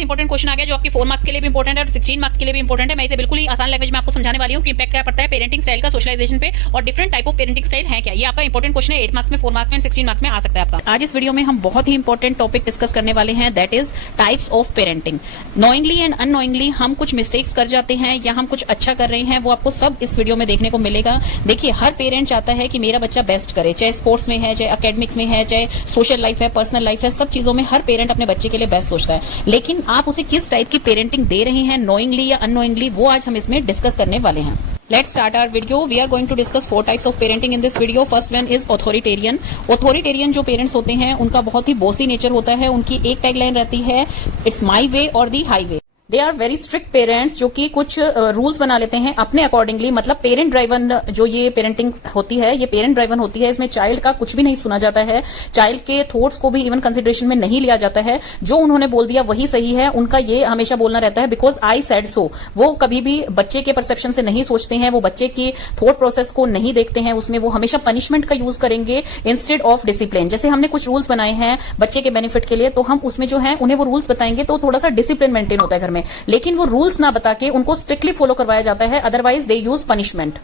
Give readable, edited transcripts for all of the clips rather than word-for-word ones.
Next important question आ गया जो आपके 4 मार्क्स के लिए भी इंपॉर्टेंट है और 16 मार्क्स के लिए भी इंपॉर्टेंट है। मैं इसे बिल्कुल ही आसान लैंग्वेज में आपको समझाने वाली हूं कि इंपैक्ट क्या पड़ता है पेरेंटिंग स्टाइल का सोशलाइजेशन पे और different type of parenting style है क्या। ये आपका इंपॉर्टेंट क्वेश्चन है 8 मार्क्स में, 4 मार्क्स में, 16 मार्क्स में आ सकता है आपका। आज इस वीडियो में हम बहुत ही इंपॉर्टेंट टॉपिक डिस्कस करने वाले हैं, that is types of parenting. Knowingly and unknowingly हम कुछ मिस्टेक्स कर जाते हैं या हम कुछ अच्छा कर रहे हैं, वो आपको सब इस वीडियो में देखने को मिलेगा। देखिए, हर पेरेंट चाहता है कि मेरा बच्चा बेस्ट करे, चाहे स्पोर्ट्स में है, चाहे एकेडमिक्स में है, चाहे सोशल लाइफ है, पर्सनल लाइफ है, सब चीजों में हर पेरेंट अपने बच्चे के लिए बेस्ट सोचता है। लेकिन आप उसे किस टाइप की पेरेंटिंग दे रहे हैं, नोइंगली या अननोइंगली, वो आज हम इसमें डिस्कस करने वाले हैं। Let's start our video. We are going to discuss 4 types of parenting in this video. First one is authoritarian. Authoritarian जो पेरेंट्स होते हैं उनका बहुत ही बॉसी नेचर होता है। उनकी एक टैगलाइन रहती है, इट्स माई वे और the highway. They are very strict parents जो कि कुछ रूल्स बना लेते हैं अपने अकॉर्डिंगली। मतलब पेरेंट ड्राइवन जो ये पेरेंटिंग होती है, ये पेरेंट ड्राइवन होती है। इसमें चाइल्ड का कुछ भी नहीं सुना जाता है, चाइल्ड के थॉट्स को भी इवन कंसिडरेशन में नहीं लिया जाता है। जो उन्होंने बोल दिया वही सही है, उनका ये हमेशा बोलना रहता है बिकॉज आई सेड सो। वो कभी भी बच्चे के परसेप्शन से नहीं सोचते हैं, वो बच्चे की थॉट प्रोसेस को नहीं देखते हैं। उसमें वो हमेशा पनिशमेंट का यूज करेंगे इंस्टेड ऑफ डिसिप्लिन। जैसे हमने कुछ रूल्स बनाए हैं बच्चे के बेनिफिट के लिए, तो हम उसमें जो है उन्हें वो रूल्स बताएंगे तो थोड़ा सा डिसिप्लिन मेंटेन होता है घर में। लेकिन वो रूल्स ना बता के उनको स्ट्रिक्टली फॉलो करवाया जाता है, अदरवाइज दे यूज पनिशमेंट।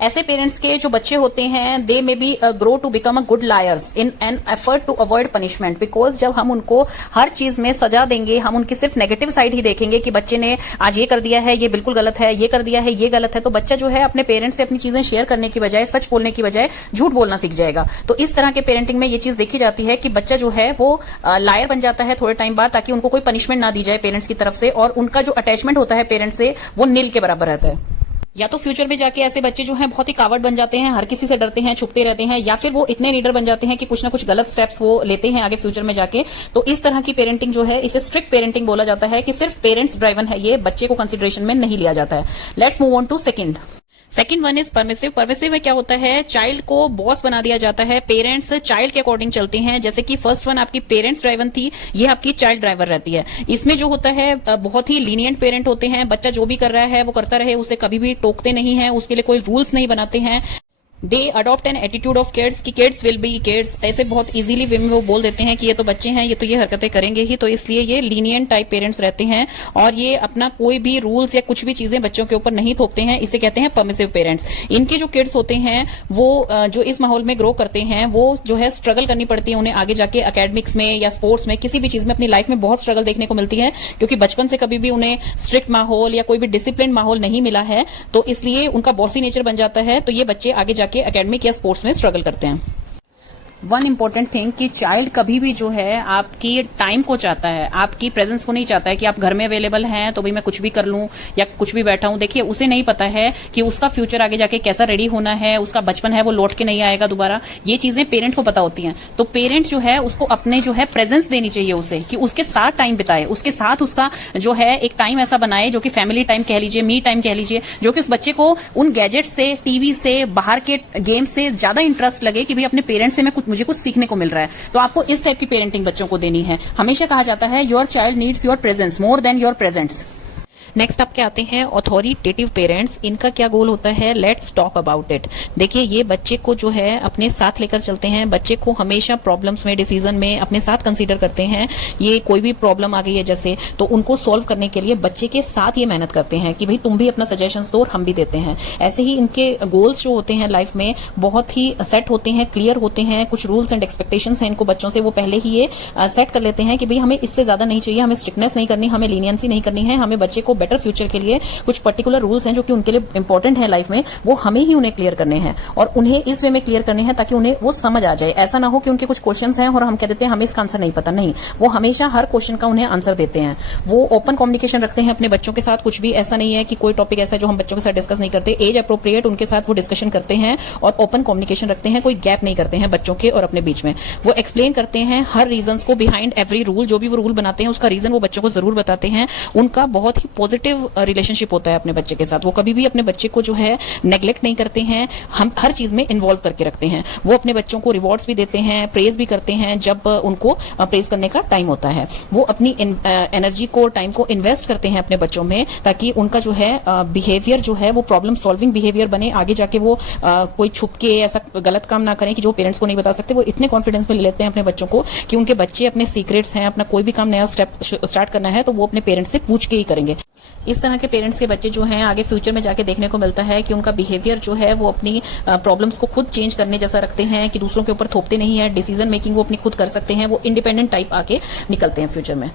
ऐसे पेरेंट्स के जो बच्चे होते हैं, they may be grow to become a good liars in an effort to avoid punishment. Because जब हम उनको हर चीज में सजा देंगे, हम उनकी सिर्फ नेगेटिव साइड ही देखेंगे कि बच्चे ने आज ये कर दिया है, ये बिल्कुल गलत है, ये कर दिया है, ये गलत है, तो बच्चा जो है अपने पेरेंट्स से अपनी चीजें शेयर करने की बजाय, सच बोलने की बजाय झूठ बोलना सीख जाएगा। तो इस तरह के पेरेंटिंग में ये चीज देखी जाती है कि बच्चा जो है वो लायर बन जाता है थोड़े टाइम बाद, ताकि उनको कोई पनिशमेंट ना दी जाए पेरेंट्स की तरफ से, और उनका जो अटैचमेंट होता है पेरेंट्स से वो नील के बराबर रहता है। या तो फ्यूचर में जाके ऐसे बच्चे जो हैं बहुत ही कावड़ बन जाते हैं, हर किसी से डरते हैं, छुपते रहते हैं, या फिर वो इतने लीडर बन जाते हैं कि कुछ ना कुछ गलत स्टेप्स वो लेते हैं आगे फ्यूचर में जाके। तो इस तरह की पेरेंटिंग जो है, इसे स्ट्रिक्ट पेरेंटिंग बोला जाता है कि सिर्फ पेरेंट्स ड्राइवन है, ये बच्चे को कंसिडरेशन में नहीं लिया जाता है। Let's move on to second one is permissive. Permissive में क्या होता है, चाइल्ड को बॉस बना दिया जाता है, पेरेंट्स चाइल्ड के अकॉर्डिंग चलते हैं। जैसे कि फर्स्ट वन आपकी पेरेंट्स ड्राइवन थी, ये आपकी चाइल्ड ड्राइवर रहती है। इसमें जो होता है बहुत ही लीनियंट पेरेंट होते हैं, बच्चा जो भी कर रहा है वो करता रहे, उसे कभी भी टोकते नहीं है, उसके लिए कोई रूल्स नहीं बनाते हैं। They adopt an attitude of kids कि किड्स विल बी किड्स, ऐसे बहुत इजीली वे में वो बोल देते हैं कि ये तो बच्चे हैं, ये तो ये हरकतें करेंगे ही, तो इसलिए ये लीनियंट टाइप पेरेंट्स रहते हैं और ये अपना कोई भी रूल्स या कुछ भी चीजें बच्चों के ऊपर नहीं थोपते हैं। इसे कहते हैं परमिसिव पेरेंट्स। इनके जो किड्स होते हैं वो जो इस माहौल में ग्रो करते हैं, वो जो है स्ट्रगल करनी पड़ती है उन्हें आगे जाके एकेडमिक्स में या स्पोर्ट्स में, किसी भी चीज में अपनी लाइफ में बहुत स्ट्रगल देखने को मिलती है, क्योंकि बचपन से कभी भी उन्हें स्ट्रिक्ट माहौल या कोई भी डिसिप्लिन माहौल नहीं मिला है, तो इसलिए उनका बॉसी नेचर बन जाता है। तो ये बच्चे आगे जाके एकेडमिक या स्पोर्ट्स में स्ट्रगल करते हैं। वन इंपॉर्टेंट थिंग कि चाइल्ड कभी भी जो है आपकी टाइम को चाहता है, आपकी प्रेजेंस को नहीं चाहता है कि आप घर में अवेलेबल हैं तो भाई मैं कुछ भी कर लूं या कुछ भी बैठा हूं। देखिए, उसे नहीं पता है कि उसका फ्यूचर आगे जाके कैसा रेडी होना है, उसका बचपन है वो लौट के नहीं आएगा दोबारा। ये चीजें पेरेंट को पता होती हैं। तो पेरेंट जो है उसको अपने जो है प्रेजेंस देनी चाहिए उसे, कि उसके साथ टाइम बिताए, उसके साथ उसका जो है एक टाइम ऐसा बनाए जो कि फैमिली टाइम कह लीजिए, मी टाइम कह लीजिए, जो कि उस बच्चे को उन गैजेट से, टीवी से, बाहर के गेम से ज्यादा इंटरेस्ट लगे कि भाई अपने पेरेंट्स से मुझे कुछ सीखने को मिल रहा है। तो आपको इस टाइप की पेरेंटिंग बच्चों को देनी है। हमेशा कहा जाता है your child needs your presence more than your presents. Next आपके आते हैं ऑथोरिटेटिव पेरेंट्स। इनका क्या गोल होता है, लेट्स टॉक अबाउट इट। देखिए, ये बच्चे को जो है अपने साथ लेकर चलते हैं, बच्चे को हमेशा प्रॉब्लम्स में, डिसीजन में अपने साथ कंसीडर करते हैं। ये कोई भी प्रॉब्लम आ गई है जैसे, तो उनको सॉल्व करने के लिए बच्चे के साथ ये मेहनत करते हैं कि भाई तुम भी अपना सजेशंस दो और हम भी देते हैं। ऐसे ही इनके गोल्स जो होते हैं लाइफ में बहुत ही सेट होते हैं, क्लियर होते हैं। कुछ रूल्स एंड एक्सपेक्टेशंस हैं इनको बच्चों से, वो पहले ही ये सेट कर लेते हैं कि भाई हमें इससे ज्यादा नहीं चाहिए, हमें स्ट्रिक्टनेस नहीं करनी, हमें लीनियंसी नहीं करनी है, हमें बच्चे को बेटर फ्यूचर के लिए कुछ पर्टिकुलर रूल्स हैं जो कि उनके लिए इंपॉर्टेंट है लाइफ में, वो हमें ही उन्हें क्लियर करने हैं और उन्हें इस वे में क्लियर करने हैं ताकि उन्हें वो समझ आ जाए। ऐसा ना हो कि उनके कुछ क्वेश्चंस हैं और हम कह देते हैं हमें इसका आंसर नहीं पता। नहीं, वो हमेशा हर क्वेश्चन का उन्हें आंसर देते हैं। वो ओपन कम्युनिकेशन रखते हैं अपने बच्चों के साथ। कुछ भी ऐसा नहीं है कि कोई टॉपिक ऐसा है जो हम बच्चों के साथ डिस्कस नहीं करते। एज अप्रोप्रिएट उनके साथ वो डिस्कशन करते हैं और ओपन कम्युनिकेशन रखते हैं। कोई गैप नहीं करते हैं बच्चों के और अपने बीच में। वो एक्सप्लेन करते हैं हर रीजंस को बिहाइंड एवरी रूल। जो भी वो रूल बनाते हैं उसका रीजन वो बच्चों को जरूर बताते हैं। उनका बहुत ही पॉजिटिव रिलेशनशिप होता है अपने बच्चे के साथ। वो कभी भी अपने बच्चे को जो है नेग्लेक्ट नहीं करते हैं, हम हर चीज में इन्वॉल्व करके रखते हैं। वो अपने बच्चों को रिवॉर्ड्स भी देते हैं, प्रेज भी करते हैं जब उनको प्रेज करने का टाइम होता है। वो अपनी एनर्जी को, टाइम को इन्वेस्ट करते हैं अपने बच्चों में, ताकि उनका जो है बिहेवियर जो है वो प्रॉब्लम सॉल्विंग बिहेवियर बने। आगे जाके वो कोई छुप के ऐसा गलत काम ना करें कि जो पेरेंट्स को नहीं बता सकते। वो इतने कॉन्फिडेंस में ले लेते हैं अपने बच्चों को कि उनके बच्चे अपने सीक्रेट्स हैं, अपना कोई भी काम नया स्टेप स्टार्ट करना है तो वो अपने पेरेंट्स से पूछ के ही करेंगे। इस तरह के पेरेंट्स के बच्चे जो हैं आगे फ्यूचर में जाके देखने को मिलता है कि उनका बिहेवियर जो है वो अपनी प्रॉब्लम्स को खुद चेंज करने जैसा रखते हैं, कि दूसरों के ऊपर थोपते नहीं है। डिसीजन मेकिंग वो अपनी खुद कर सकते हैं, वो इंडिपेंडेंट टाइप आके निकलते हैं फ्यूचर में।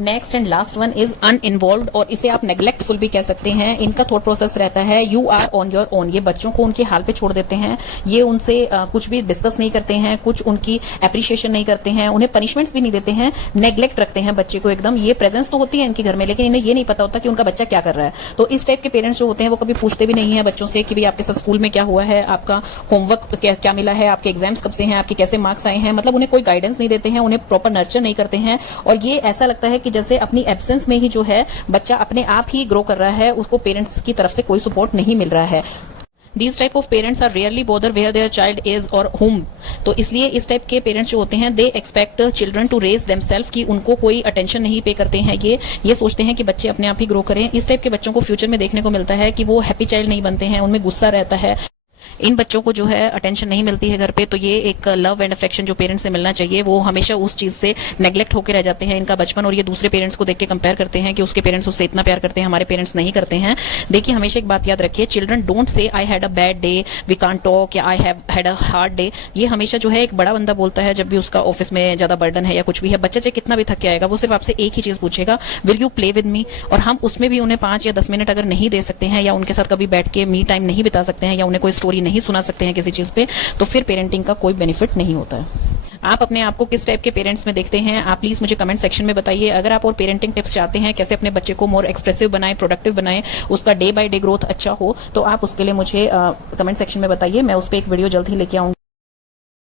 Next and last one is uninvolved, और इसे आप नेग्लेक्टफुल भी कह सकते हैं। इनका थॉट प्रोसेस रहता है you are on your own. ये बच्चों को उनके हाल पे छोड़ देते हैं, ये उनसे कुछ भी डिस्कस नहीं करते हैं, कुछ उनकी एप्रिशिएशन नहीं करते हैं, उन्हें पनिशमेंट्स भी नहीं देते हैं, नेग्लेक्ट रखते हैं बच्चे को एकदम। ये प्रेजेंस तो होती है इनके घर में, लेकिन इन्हें ये नहीं पता होता कि उनका बच्चा क्या कर रहा है। तो इस टाइप के पेरेंट्स जो होते हैं वो कभी पूछते भी नहीं है बच्चों से कि भाई आपके साथ स्कूल में क्या हुआ है, आपका होमवर्क क्या मिला है, आपके एग्जाम्स कब से हैं, आपके कैसे मार्क्स आए हैं। मतलब उन्हें कोई गाइडेंस नहीं देते हैं, उन्हें प्रॉपर नर्चर नहीं करते हैं, और ये ऐसा लगता है कि जैसे अपनी एब्सेंस में ही जो है बच्चा अपने आप ही ग्रो कर रहा है, उसको पेरेंट्स की तरफ से कोई सपोर्ट नहीं मिल रहा है। These type of parents are rarely bother where their child is or whom। तो इसलिए इस टाइप के पेरेंट्स जो होते हैं they expect children to raise themselves, कि उनको कोई अटेंशन नहीं पे करते हैं। ये सोचते हैं कि बच्चे अपने आप ही ग्रो करें। इस टाइप के बच्चों को फ्यूचर में देखने को मिलता है कि वो हैप्पी चाइल्ड नहीं बनते हैं, उनमें गुस्सा रहता है। इन बच्चों को जो है अटेंशन नहीं मिलती है घर पे, तो ये एक लव एंड अफेक्शन जो पेरेंट्स से मिलना चाहिए वो हमेशा उस चीज से नेग्लेक्ट होकर रह जाते हैं इनका बचपन। और ये दूसरे पेरेंट्स को देख के कंपेयर करते हैं कि उसके पेरेंट्स उससे इतना प्यार करते हैं, हमारे पेरेंट्स नहीं करते हैं। देखिए हमेशा एक बात याद रखिए, children don't say I had a bad day, we can't talk, या I have had a hard day. ये हमेशा जो है एक बड़ा बंदा बोलता है जब भी उसका ऑफिस में ज्यादा बर्डन है या कुछ भी है। बच्चा चाहे कितना भी थक के आएगा, वो सिर्फ आपसे एक ही चीज पूछेगा, will you play with me. और हम उसमें भी उन्हें 5 या 10 मिनट अगर नहीं दे सकते हैं, या उनके साथ कभी बैठ के मी टाइम नहीं बिता सकते हैं, या उन्हें कोई स्टोरी नहीं सुना सकते हैं किसी चीज पे, तो फिर पेरेंटिंग का कोई बेनिफिट नहीं होता है। आप अपने आप को किस टाइप के पेरेंट्स में देखते हैं, आप प्लीज मुझे कमेंट सेक्शन में बताइए। अगर आप और पेरेंटिंग टिप्स चाहते हैं, कैसे अपने बच्चे को मोर एक्सप्रेसिव बनाएं, प्रोडक्टिव बनाएं, उसका डे बाय डे ग्रोथ अच्छा हो, तो आप उसके लिए मुझे कमेंट सेक्शन में बताइए। मैं उस पर एक वीडियो जल्द ही लेके आऊंगी।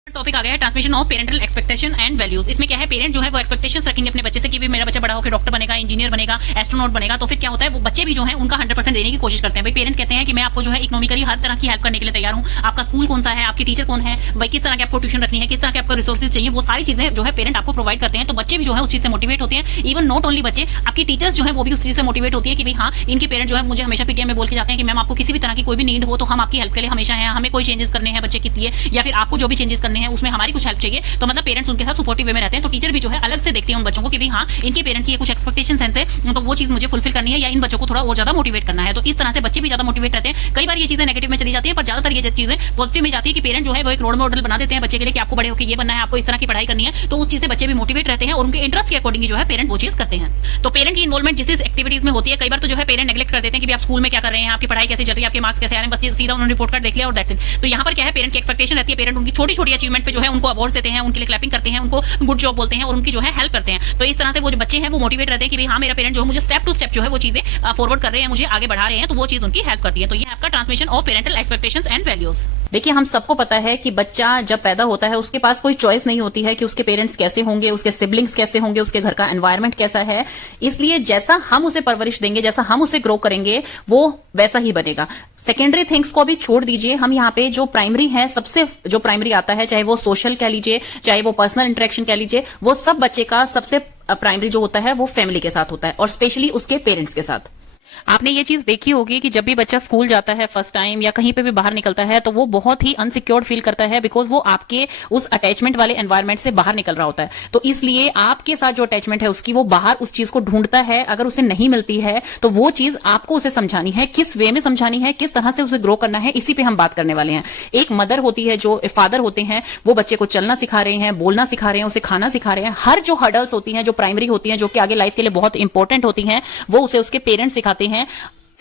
टॉपिक आ गया है transmission of parental expectation and values. इसमें क्या है, पेरेंट जो है वो एक्सपेक्टेशंस रखेंगे अपने बच्चे से कि भी मेरा बच्चा बड़ा होकर डॉक्टर बनेगा, इंजीनियर बनेगा, एस्ट्रोनॉट बनेगा। तो फिर क्या होता है, वो बच्चे भी जो है उनका 100% देने की कोशिश करते हैं। भाई पेरेंट कहते हैं कि मैं आपको जो है इकोनॉमिकली हर तरह की हेल्प करने के लिए तैयार हूँ, आपका स्कूल कौन सा है, आपकी टीचर कौन है, भाई किस तरह की आपको ट्यूशन रखनी है, किस तरह के आपको रिसोर्सेज चाहिए, वो सारी चीजें जो है पेरेंट आपको प्रोवाइड करते हैं। तो बच्चे भी जो है उस चीज से मोटिवेट होते हैं। इवन नॉट ओनली बच्चे, आपकी टीचर्स जो है वो भी उस चीज से मोटिवेट होती है कि भाई हाँ, इनके पेरेंट जो है मुझे हमेशा पीटीएम में बोल के जाते हैं कि मैम आपको किसी भी तरह की कोई भी नीड हो तो हम आपकी हेल्प के लिए हमेशा हैं, हमें कोई चेंजेस करने हैं बच्चे के लिए, या फिर आपको जो भी चेंजेस करने हैं उसमें हमारी कुछ हेल्प चाहिए। तो मतलब पेरेंट्स उनके साथ सपोर्टिव वे में रहते हैं। तो टीचर भी जो है अलग से देखते हैं उन बच्चों को कि भाई हाँ, इनके पेरेंट्स की कुछ एक्सपेक्टेशंस हैं, तो वो चीज मुझे फुलफिल करनी है, या इन बच्चों को थोड़ा और ज्यादा मोटिवेट करना है। तो इस तरह से बच्चे भी ज्यादा मोटिवेट रहते हैं। कई बार ये चीजें नेगेटिव में चली जाती है, पर ज्यादातर ये चीजें पॉजिटिव में जाती है कि पेरेंट जो है वो एक रोल मॉडल बना देते हैं बच्चे के लिए कि आपको बड़े होकर ये बनना है, आपको इस तरह की पढ़ाई करनी है। तो उस चीज से बच्चे भी मोटिवेट रहते हैं और उनके इंटरेस्ट के अकॉर्डिंग जो है पेरेंट वो चीज करते हैं। तो पेरेंट की इन्वॉल्वमेंट जिस एक्टिविटीज में होती है, कई बार तो जो है पेरेंट नेग्लेक्ट कर देते हैं कि आप स्कूल में क्या कर रहे हैं, आपकी पढ़ाई कैसे चल रही है, आपके मार्क्स कैसे आ रहे हैं, बस सीधा उन्होंने रिपोर्ट कार्ड देख लिया और दैट्स इट। तो यहाँ पर क्या है, पेरेंट की एक्सपेक्टेशन रहती है, पेरेंट उनकी छोटी छोटी अचीवमेंट पे जो है उनको अवार्ड देते हैं, उनके लिए क्लैपिंग करते हैं, उनको गुड जॉब बोलते हैं और उनकी जो है हेल्प करते हैं। तो इस तरह से वो जो बच्चे हैं वो मोटिवेट रहते हैं कि भाई हाँ, मेरा पेरेंट जो है मुझे स्टेप टू स्टेप जो है वो चीजें फॉरवर्ड कर रहे हैं, मुझे आगे बढ़ा रहे हैं, तो वो चीज उनकी हेल्प करती है। तो ये आपका transmission of parental expectations and values. देखिए हम सबको पता है कि बच्चा जब पैदा होता है उसके पास कोई चॉइस नहीं होती है कि उसके पेरेंट्स कैसे होंगे, उसके सिबलिंग्स कैसे होंगे, उसके घर का एनवायरमेंट कैसा है। इसलिए जैसा हम उसे परवरिश देंगे, जैसा हम उसे ग्रो करेंगे, वो वैसा ही बनेगा। सेकेंडरी थिंग्स को भी छोड़ दीजिए, हम यहाँ पे जो प्राइमरी है, सबसे जो प्राइमरी आता है, चाहे वो सोशल कह लीजिए, चाहे वो पर्सनल इंटरेक्शन कह लीजिए, वो सब बच्चे का सबसे प्राइमरी जो होता है वो फैमिली के साथ होता है, और स्पेशली उसके पेरेंट्स के साथ। आपने ये चीज देखी होगी कि जब भी बच्चा स्कूल जाता है फर्स्ट टाइम या कहीं पे भी बाहर निकलता है तो वो बहुत ही अनसिक्योर्ड फील करता है, बिकॉज वो आपके उस अटैचमेंट वाले एनवायरमेंट से बाहर निकल रहा होता है। तो इसलिए आपके साथ जो अटैचमेंट है उसकी, वो बाहर उस चीज को ढूंढता है। अगर उसे नहीं मिलती है तो वो चीज आपको उसे समझानी है, किस वे में समझानी है, किस तरह से उसे ग्रो करना है, इसी पे हम बात करने वाले हैं। एक मदर होती है, जो फादर होते हैं, वो बच्चे को चलना सिखा रहे हैं, बोलना सिखा रहे हैं, उसे खाना सिखा रहे हैं। हर जो हर्डल्स होती हैं, जो प्राइमरी होती हैं, जो कि आगे लाइफ के लिए बहुत इंपॉर्टेंट होती हैं, वो उसे उसके पेरेंट्स सिखाते हैं।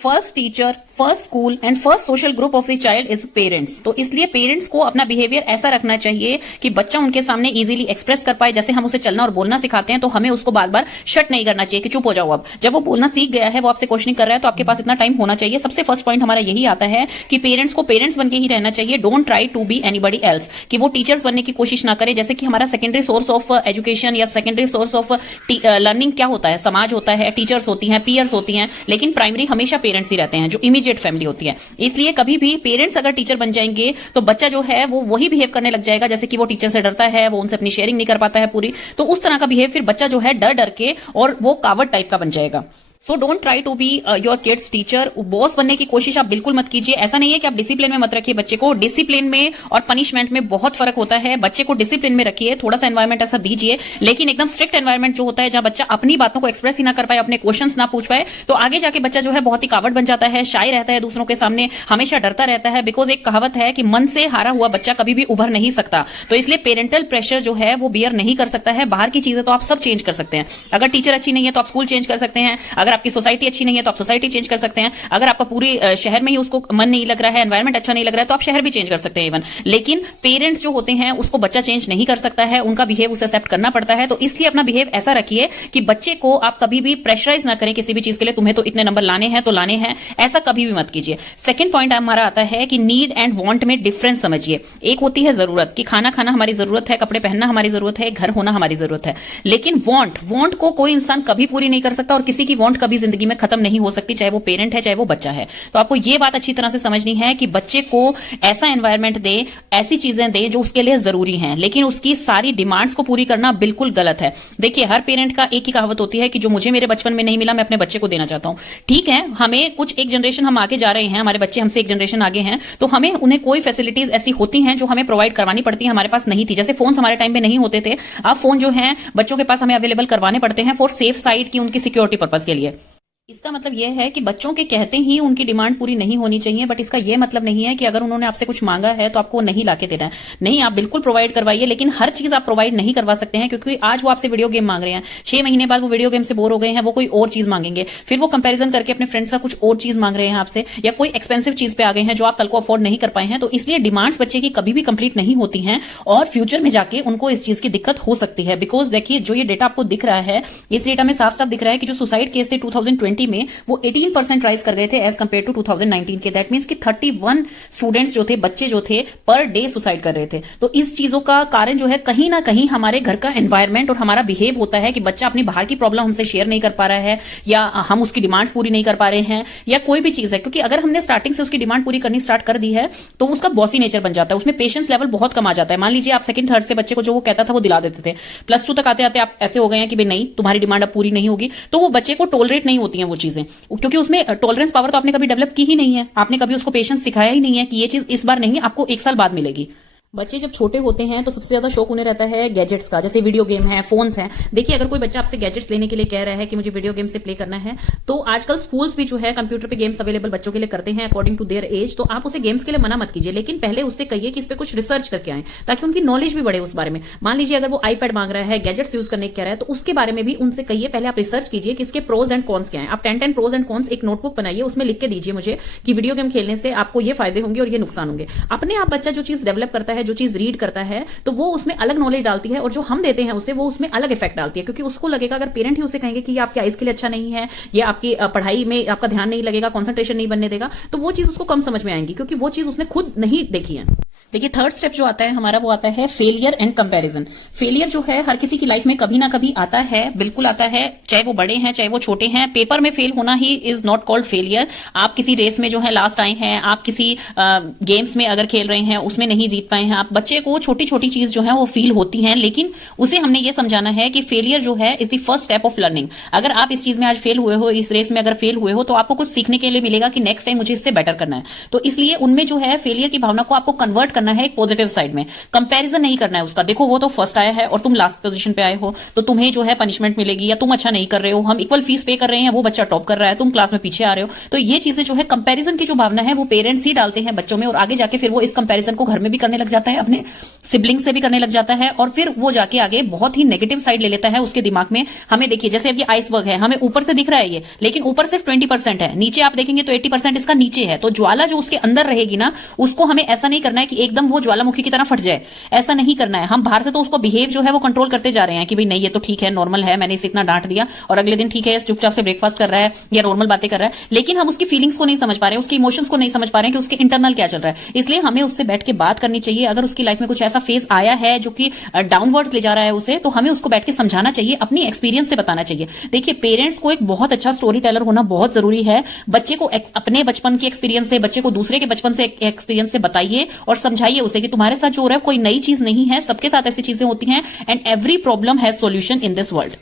First teacher, first school and first social group of the child is parents. तो इसलिए पेरेंट्स को अपना बिहेवियर ऐसा रखना चाहिए कि बच्चा उनके सामने इजीली एक्सप्रेस कर पाए। जैसे हम उसे चलना और बोलना सिखाते हैं तो हमें उसको बार बार शट नहीं करना चाहिए कि चुप हो जाओ। अब जब वो बोलना सीख गया है, वो आपसे क्वेश्चनिंग कर रहा है, तो आपके पास इतना टाइम होना चाहिए। सबसे फर्स्ट पॉइंट हमारा यही आता है कि पेरेंट्स को पेरेंट्स बनके ही रहना चाहिए। Don't try to be anybody else, कि वो टीचर्स बनने की कोशिश ना करे। जैसे कि हमारा सेकेंडरी सोर्स ऑफ एजुकेशन या सेकेंडरी सोर्स ऑफ लर्निंग क्या होता है? समाज होता है, टीचर्स होती हैं, पीयर्स होती हैं, लेकिन प्राइमरी हमेशा पेरेंट्स ही रहते हैं, जो इमीडिएट फैमिली होती है। इसलिए कभी भी पेरेंट्स अगर टीचर बन जाएंगे तो बच्चा जो है वो वही बिहेव करने लग जाएगा। जैसे कि वो टीचर से डरता है, वो उनसे अपनी शेयरिंग नहीं कर पाता है पूरी, तो उस तरह का बिहेव फिर बच्चा जो है डर डर के और वो कावड़ टाइप का बन जाएगा। So don't try to be your kids teacher. Boss बनने की कोशिश आप बिल्कुल मत कीजिए। ऐसा नहीं है कि आप डिसिप्लिन में मत रखिए बच्चे को। डिसिप्लिन में और पनिशमेंट में बहुत फर्क होता है। बच्चे को डिसिप्लिन में रखिए, थोड़ा सा एनवायरमेंट ऐसा दीजिए, लेकिन एकदम स्ट्रिक्ट एनवायरमेंट जो होता है, जहां बच्चा अपनी बातों को एक्सप्रेस ही ना कर पाए, अपने क्वेश्चंस ना पूछ पाए, तो आगे जाके बच्चा जो है बहुत ही कावड़ बन जाता है, शाय रहता है, दूसरों के सामने हमेशा डरता रहता है। बिकॉज एक कहावत है कि मन से हारा हुआ बच्चा कभी भी उभर नहीं सकता। तो इसलिए पेरेंटल प्रेशर जो है वो बियर नहीं कर सकता है। बाहर की चीजें तो आप सब चेंज कर सकते हैं। अगर टीचर अच्छी नहीं है तो आप स्कूल चेंज कर सकते हैं। अगर आपकी सोसाइटी अच्छी है तो आप सोसाइटी चेंज कर सकते हैं। अगर आपका पूरे शहर में ही उसको मन नहीं लग रहा है, एनवायरमेंट अच्छा नहीं लग रहा है, तो आप शहर भी चेंज कर सकते हैं इवन। लेकिन पेरेंट्स जो होते हैं उसको बच्चा चेंज नहीं कर सकता है, उनका बिहेव उसे एक्सेप्ट करना पड़ता है। तो इसलिए अपना बिहेव ऐसा रखिए कि बच्चे को आप कभी भी प्रेशराइज ना करें किसी भी चीज के लिए। तुम्हें तो इतने नंबर लाने हैं तो लाने हैं, ऐसा कभी भी मत कीजिए। सेकंड पॉइंट हमारा आता है कि नीड एंड वांट में डिफरेंस समझिए। एक होती है जरूरत, कि खाना खाना हमारी जरूरत है, कपड़े पहनना हमारी जरूरत है, घर होना हमारी जरूरत है। लेकिन वांट को कोई इंसान कभी पूरी नहीं कर सकता और किसी की वांट कभी जिंदगी में खत्म नहीं हो सकती, चाहे वो पेरेंट है चाहे वो बच्चा है। तो आपको ये बात अच्छी तरह से समझनी है कि बच्चे को ऐसा एनवायरनमेंट दे, ऐसी चीजें दे जो उसके लिए जरूरी हैं, लेकिन उसकी सारी डिमांड्स को पूरी करना बिल्कुल गलत है। देखिए, हर पेरेंट का एक ही कहावत होती है कि जो मुझे मेरे बचपन में नहीं मिला मैं अपने बच्चे को देना चाहता हूं। ठीक है, हमें कुछ एक जनरेशन हम आगे जा रहे हैं, हमारे बच्चे हमसे एक जनरेशन आगे हैं, तो हमें उन्हें कोई फैसिलिटीज ऐसी होती हैं जो हमें प्रोवाइड करवानी पड़ती है, हमारे पास नहीं थी। जैसे फोन हमारे टाइम पे नहीं होते थे, अब फोन जो है बच्चों के पास हमें अवेलेबल करवाने पड़ते हैं फॉर सेफ साइड की, उनकी सिक्योरिटी पर्पज के लिए। इसका मतलब यह है कि बच्चों के कहते ही उनकी डिमांड पूरी नहीं होनी चाहिए, बट इसका यह मतलब नहीं है कि अगर उन्होंने आपसे कुछ मांगा है तो आपको नहीं लाके देना है। नहीं, आप बिल्कुल प्रोवाइड करवाइए, लेकिन हर चीज आप प्रोवाइड नहीं करवा सकते हैं, क्योंकि आज वो आपसे वीडियो गेम मांग रहे हैं, 6 महीने बाद वो वीडियो गेम से बोर हो गए हैं, वो कोई और चीज मांगेंगे, फिर वो कंपैरिजन करके अपने फ्रेंड्स का कुछ और चीज मांग रहे हैं आपसे, या कोई एक्सपेंसिव चीज पे आ गए हैं जो आप कल को अफोर्ड नहीं कर पाए हैं। तो इसलिए डिमांड्स बच्चे की कभी भी कंप्लीट नहीं होती हैं और फ्यूचर में जाके उनको इस चीज की दिक्कत हो सकती है। बिकॉज देखिए, जो ये डेटा आपको दिख रहा है, इस डेटा में साफ साफ दिख रहा है कि जो सुसाइड केस थे 2020 में वो 18% राइज कर गए थे एज कंपेयर टू 2019 के। दैट मींस कि 31 स्टूडेंट्स जो थे, बच्चे जो थे, पर डे सुसाइड कर रहे थे। तो इस चीजों का कारण जो है कहीं ना कहीं हमारे घर का एनवायरमेंट और हमारा बिहेव होता है कि बच्चा अपनी बाहर की प्रॉब्लम हमसे शेयर नहीं कर पा रहा है, या हम उसकी डिमांड्स पूरी नहीं कर पा रहे हैं, या कोई भी चीज है। क्योंकि अगर हमने स्टार्टिंग से उसकी डिमांड पूरी करनी स्टार्ट कर दी है तो उसका बॉसी नेचर बन जाता है, उसमें पेशेंस लेवल बहुत कम आ जाता है। मान लीजिए आप सेकंड थर्ड से बच्चे को जो वो कहता था वो दिला देते थे, प्लस 2 तक आते आते आप ऐसे हो गए हैं कि भाई नहीं, तुम्हारी डिमांड अब पूरी नहीं होगी, तो वो बच्चे को टॉलरेट नहीं होती हैं वो चीजें, क्योंकि उसमें टॉलरेंस पावर तो आपने कभी डेवलप की ही नहीं है, आपने कभी उसको पेशेंस सिखाया ही नहीं है कि ये चीज इस बार नहीं है, आपको 1 साल बाद मिलेगी। बच्चे जब छोटे होते हैं तो सबसे ज्यादा शौक उन्हें रहता है गैजेट्स का, जैसे वीडियो गेम है, फोन्स हैं। देखिए, अगर कोई बच्चा आपसे गैजेट्स लेने के लिए कह रहा है कि मुझे वीडियो गेम से प्ले करना है, तो आजकल स्कूल्स भी जो है कंप्यूटर पे गेम्स अवेलेबल बच्चों के लिए करते हैं अकॉर्डिंग टू देयर एज। तो आप उसे गेम्स के लिए मना मत कीजिए, लेकिन पहले उससे कहिए कि इस पे कुछ रिसर्च करके आए, ताकि उनकी नॉलेज भी बढ़े उस बारे में। मान लीजिए अगर वो आईपैड मांग रहा है, गैजेट्स यूज करने कह रहा है, तो उसके बारे में भी उनसे कहिए, पहले आप रिसर्च कीजिए कि इसके प्रोज एंड कॉन्स क्या है। आप 10 प्रोज एंड कॉन्स एक नोटबुक बनाइए, उसमें लिख के दीजिए मुझे कि वीडियो गेम खेलने से आपको ये फायदे होंगे और ये नुकसान होंगे। अपने आप बच्चा जो चीज डेवलप करता है, जो चीज रीड करता है, तो वो उसमें अलग नॉलेज डालती है, और जो हम देते हैं उसे वो उसमें अलग इफेक्ट डालती है। क्योंकि उसको लगेगा, अगर पेरेंट ही उसे कहेंगे कि ये आपकी आइज के लिए अच्छा नहीं है, ये आपकी पढ़ाई में आपका ध्यान नहीं लगेगा, कंसंट्रेशन नहीं बनने देगा, तो वो चीज उसको कम समझ में आएंगी, क्योंकि वो चीज उसने खुद नहीं देखी है। देखिए, थर्ड स्टेप जो आता है हमारा, वो आता है फेलियर एंड कंपैरिजन। फेलियर जो है हर किसी की लाइफ में कभी ना कभी आता है, बिल्कुल आता है, चाहे वो बड़े हैं चाहे वो छोटे हैं। पेपर में फेल होना he is not called failure. आप किसी रेस में जो है लास्ट आए हैं, आप किसी गेम्स में अगर खेल रहे हैं उसमें नहीं जीत पाए हैं, आप बच्चे को छोटी छोटी चीज जो है वो फील होती हैं, लेकिन उसे हमने ये समझाना है कि फेलियर जो है is the first step of learning. अगर आप इस चीज में आज फेल हुए हो, इस रेस में अगर फेल हुए हो, तो आपको कुछ सीखने के लिए मिलेगा कि नेक्स्ट टाइम मुझे इससे बेटर करना है। तो इसलिए उनमें जो है फेलियर की भावना को आपको कन्वर्ट करना है एक पॉजिटिव साइड में, कंपैरिजन नहीं करना है उसका। देखो वो तो फर्स्ट आया है और तुम लास्ट पोजीशन पे आए हो, तो तुम्हें जो है पनिशमेंट मिलेगी, या तुम अच्छा नहीं कर रहे हो, हम इक्वल फीस पे कर रहे हैं, वो बच्चा टॉप कर रहा है, तुम क्लास में पीछे आ रहे हो। तो ये चीजें जो है कंपैरिजन की जो भावना है वो पेरेंट्स ही डालते हैं बच्चों में, और आगे जाके फिर वो इस कंपैरिजन को घर में भी करने लग जाता है, अपने सिबलिंग से भी करने लग जाता है, और फिर वो जाके आगे बहुत ही नेगेटिव साइड ले लेता है उसके दिमाग में। हमें देखिए जैसे अब ये आइसबर्ग है, हमें ऊपर से दिख रहा है ये, लेकिन ऊपर सिर्फ 20% है, नीचे आप देखेंगे तो 80% इसका नीचे है। तो ज्वाला जो उसके अंदर रहेगी ना, उसको हमें ऐसा नहीं करना है कि एकदम वो ज्वालामुखी की तरह फट जाए, ऐसा नहीं करना है। हम बाहर से तो उसको बिहेव जो है वो कंट्रोल करते जा रहे हैं कि भाई नहीं ये तो ठीक है, नॉर्मल है, मैंने इसे इतना डांट दिया, और अगले दिन ठीक है चुपचाप से ब्रेकफास्ट कर रहा है या नॉर्मल बातें कर रहा है, लेकिन हम उसकी फीलिंग्स को नहीं समझ पा रहे हैं, उसके इमोशंस को नहीं समझ पा रहे हैं कि उसके इंटरनल क्या चल रहा है। इसलिए हमें उससे बैठ के बात करनी चाहिए। अगर उसकी लाइफ में कुछ ऐसा फेज आया है जो कि डाउनवर्ड्स ले जा रहा है उसे, तो हमें उसको बैठ के समझाना चाहिए, अपनी एक्सपीरियंस से बताना चाहिए। देखिए पेरेंट्स को एक बहुत अच्छा स्टोरी टेलर होना बहुत जरूरी है। बच्चे को अपने बचपन की एक्सपीरियंस से, बच्चे को दूसरे के बचपन से एक्सपीरियंस से बताइए और समझाइए उसे कि तुम्हारे साथ जो हो रहा है कोई नई चीज नहीं है, सबके साथ ऐसी चीजें होती हैं, and every problem has solution in this world.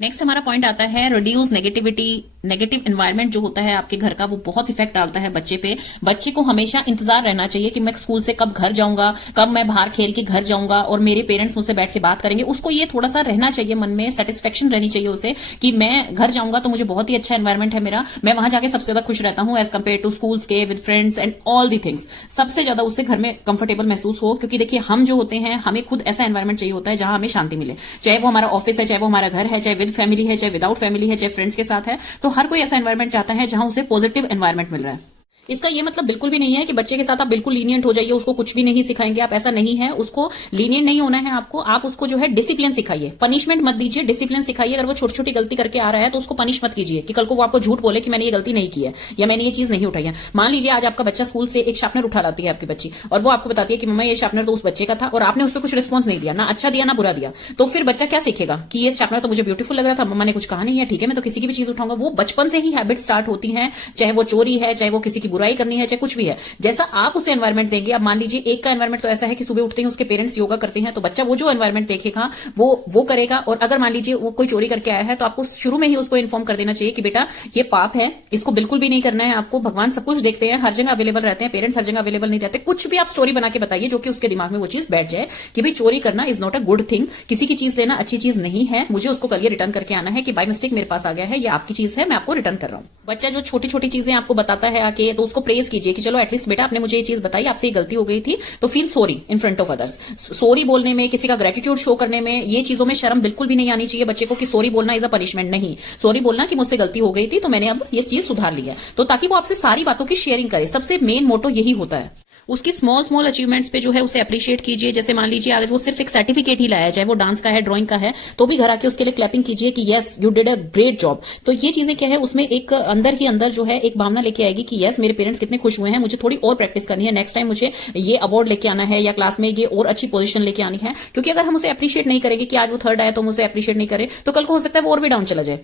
Next हमारा पॉइंट आता है रिड्यूस नेगेटिविटी। नेगेटिव एनवायरनमेंट जो होता है आपके घर का, वो बहुत इफेक्ट डालता है बच्चे पे। बच्चे को हमेशा इंतजार रहना चाहिए कि मैं स्कूल से कब घर जाऊंगा, कब मैं बाहर खेल के घर जाऊंगा और मेरे पेरेंट्स मुझसे बैठ के बात करेंगे। उसको ये थोड़ा सा रहना चाहिए, मन में सेटिस्फेक्शन रहनी चाहिए उसे कि मैं घर जाऊंगा तो मुझे बहुत ही अच्छा एनवायरमेंट है मेरा, मैं वहां जाके सबसे ज्यादा खुश रहता हूं एज कम्पेयर टू स्कूल्स के with friends and all the things. सबसे ज्यादा उससे घर में कंफर्टेबल महसूस हो, क्योंकि देखिए हम जो होते हैं हमें खुद ऐसा एनवायरमेंट चाहिए होता है जहां हमें शांति मिले, चाहे वो हमारा ऑफिस है, चाहे वो हमारा घर है, चाहे विद फैमिली है, चाहे विदाउट फैमिली है, चाहे फ्रेंड्स के साथ है। तो हर कोई ऐसा एनवायरमेंट चाहता है जहां उसे पॉजिटिव एनवायरमेंट मिल रहा है। इसका ये मतलब बिल्कुल भी नहीं है कि बच्चे के साथ आप बिल्कुल लीनियंट हो जाइए, उसको कुछ भी नहीं सिखाएंगे आप, ऐसा नहीं है। उसको लीनियंट नहीं होना है आपको, आप उसको जो है डिसिप्लिन सिखाइए, पनिशमेंट मत दीजिए, डिसिप्लिन सिखाइए। अगर वो छोटी छोटी गलती करके आ रहा है तो उसको पनिश मत कीजिए कि कल को वो आपको झूठ बोले कि मैंने ये गलती नहीं की है या मैंने ये चीज नहीं उठाई है। मान लीजिए आज आपका बच्चा स्कूल से एक शार्पनर उठा लाती है आपकी बच्ची, और वो आपको बताती है कि मम्मा ये शार्पनर तो उस बच्चे का था, और आपने उस पर कुछ रिस्पॉन्स नहीं दिया, ना अच्छा दिया ना बुरा दिया, तो फिर बच्चा क्या सीखेगा कि ये शार्पनर तो मुझे ब्यूटीफुल लग रहा था, मम्मा ने कुछ कहा नहीं है, ठीक है मैं तो किसी की भी चीज उठाऊंगा। वो बचपन से ही हैबिट स्टार्ट होती है, चाहे वो चोरी है, चाहे वो किसी की बुराई करनी है, चाहे कुछ भी है। जैसा आप उसे एनवायरमेंट देंगे, अब मान लीजिए एक का एनवायरमेंट तो ऐसा है कि सुबह उठते ही उसके पेरेंट्स योगा करते हैं, तो बच्चा वो जो एनवायरमेंट देखेगा वो करेगा। और अगर मान लीजिए वो कोई चोरी करके आया है तो आपको शुरू में ही उसको इन्फॉर्म कर देना चाहिए कि बेटा ये पाप है, इसको बिल्कुल भी नहीं करना है आपको। भगवान सब कुछ देखते हैं, हर जगह अवेलेबल रहते हैं, पेरेंट्स हर जगह अवेलेबल नहीं रहते। कुछ भी आप स्टोरी बना के बताइए जो कि उसके दिमाग में वो चीज बैठ जाए कि भाई चोरी करना is not a good thing, किसी की चीज लेना अच्छी चीज नहीं है, मुझे उसको कल रिटर्न करके आना है कि बाय मिस्टेक मेरे पास आ गया है, ये आपकी चीज है, मैं आपको रिटर्न कर रहा हूं। बच्चा जो छोटी छोटी चीजें आपको बताता है आके, तो उसको प्रेज कीजिए कि चलो एटलीस्ट बेटा आपने मुझे ये चीज बताई, आपसे ये गलती हो गई थी, तो feel sorry in front of others. Sorry बोलने में, किसी का ग्रेटिट्यूड शो करने में, ये चीजों में शर्म बिल्कुल भी नहीं आनी चाहिए बच्चे को कि सॉरी बोलना इज अ पनिशमेंट। नहीं, सॉरी बोलना कि मुझसे गलती हो गई थी तो मैंने अब ये चीज सुधार ली है, तो ताकि वो आपसे सारी बातों की शेयरिंग करे। सबसे मेन मोटो यही होता है। उसकी स्मॉल स्मॉल अचीवमेंट्स पे जो है उसे अप्रिशिएट कीजिए। जैसे मान लीजिए आज वो सिर्फ एक सर्टिफिकेट ही लाया है, चाहे वो डांस का है, ड्राइंग का है, तो भी घर आके उसके लिए क्लैपिंग कीजिए कि yes you did a great job. तो ये चीजें क्या है, उसमें एक अंदर ही अंदर जो है एक भावना लेके आएगी कि यस मेरे पेरेंट्स कितने खुश हुए हैं, मुझे थोड़ी और प्रैक्टिस करनी है, नेक्स्ट टाइम मुझे ये अवार्ड लेके आना है या क्लास में ये और अच्छी पोजीशन लेके आनी है। क्योंकि अगर हम उसे अप्रिशिएट नहीं करेंगे कि आज वो थर्ड आया तो मुझे अप्रिशिएट नहीं करे, तो कल को हो सकता है वो और भी डाउन चला जाए।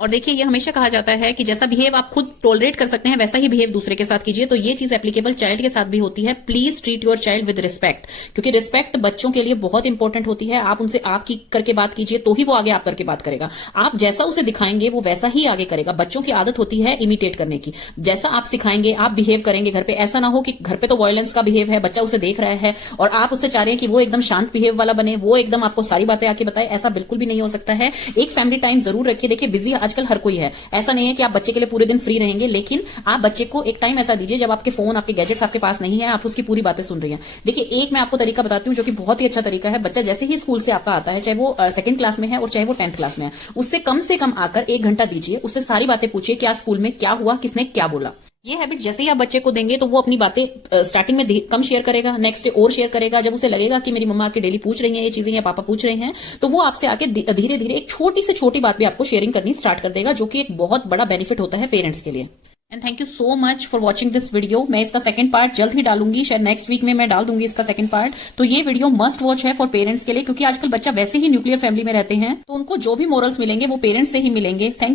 और देखिए ये हमेशा कहा जाता है कि जैसा बिहेव आप खुद टॉलरेट कर सकते हैं वैसा ही बिहेव दूसरे के साथ कीजिए। तो ये चीज एप्लीकेबल चाइल्ड के साथ भी होती है। Please treat your child with respect, क्योंकि रिस्पेक्ट बच्चों के लिए बहुत इंपॉर्टेंट होती है। आप उनसे आप की करके बात कीजिए तो ही वो आगे आप करके बात करेगा। आप जैसा उसे दिखाएंगे वो वैसा ही आगे करेगा। बच्चों की आदत होती है इमिटेट करने की। जैसा आप सिखाएंगे आप बिहेव करेंगे घर पे। ऐसा ना हो कि घर पे तो वायलेंस का बिहेव है, बच्चा उसे देख रहा है और आप उससे चाह रहे हैं कि वो एकदम शांत बिहेव वाला बने, वो एकदम आपको सारी बातें आके बताए। ऐसा बिल्कुल भी नहीं हो सकता है। एक फैमिली टाइम जरूर रखिए। देखिए बिजी आजकल हर कोई है, ऐसा नहीं है कि आप बच्चे के लिए पूरे दिन फ्री रहेंगे, लेकिन आप बच्चे को एक टाइम ऐसा दीजिए जब आपके फोन आपके गैजेट्स आपके पास नहीं है, आप उसकी पूरी बातें सुन रही हैं। देखिए एक मैं आपको तरीका बताती हूँ जो कि बहुत ही अच्छा तरीका है। बच्चा जैसे ही स्कूल से आपका आता है, चाहे वो सेकंड क्लास में है और चाहे वो 10th क्लास में है, उससे कम आकर 1 घंटा दीजिए, उससे सारी बातें पूछिए कि आज स्कूल में क्या हुआ, किसने क्या बोला। ये हैबिट जैसे ही आप बच्चे को देंगे तो वो अपनी बातें स्टार्टिंग में कम शेयर करेगा, नेक्स्ट डे और शेयर करेगा। जब उसे लगेगा कि मेरी मम्मा आके डेली पूछ रही हैं ये चीजें या पापा पूछ रहे हैं, तो वो आपसे आके धीरे धीरे एक छोटी से छोटी बात भी आपको शेयरिंग करनी स्टार्ट कर देगा, जो कि एक बहुत बड़ा बेनिफिट होता है पेरेंट्स के लिए। And thank you so much for watching this video. मैं इसका सेकंड पार्ट जल्द ही डालूंगी, शायद नेक्स्ट वीक में मैं डाल दूंगी इसका सेकंड पार्ट। तो ये वीडियो मस्ट वॉच है फॉर पेरेंट्स के लिए, क्योंकि आजकल बच्चा वैसे ही न्यूक्लियर फैमिली में रहते हैं, तो उनको जो भी मोरल्स मिलेंगे वो पेरेंट्स से ही मिलेंगे। थैंक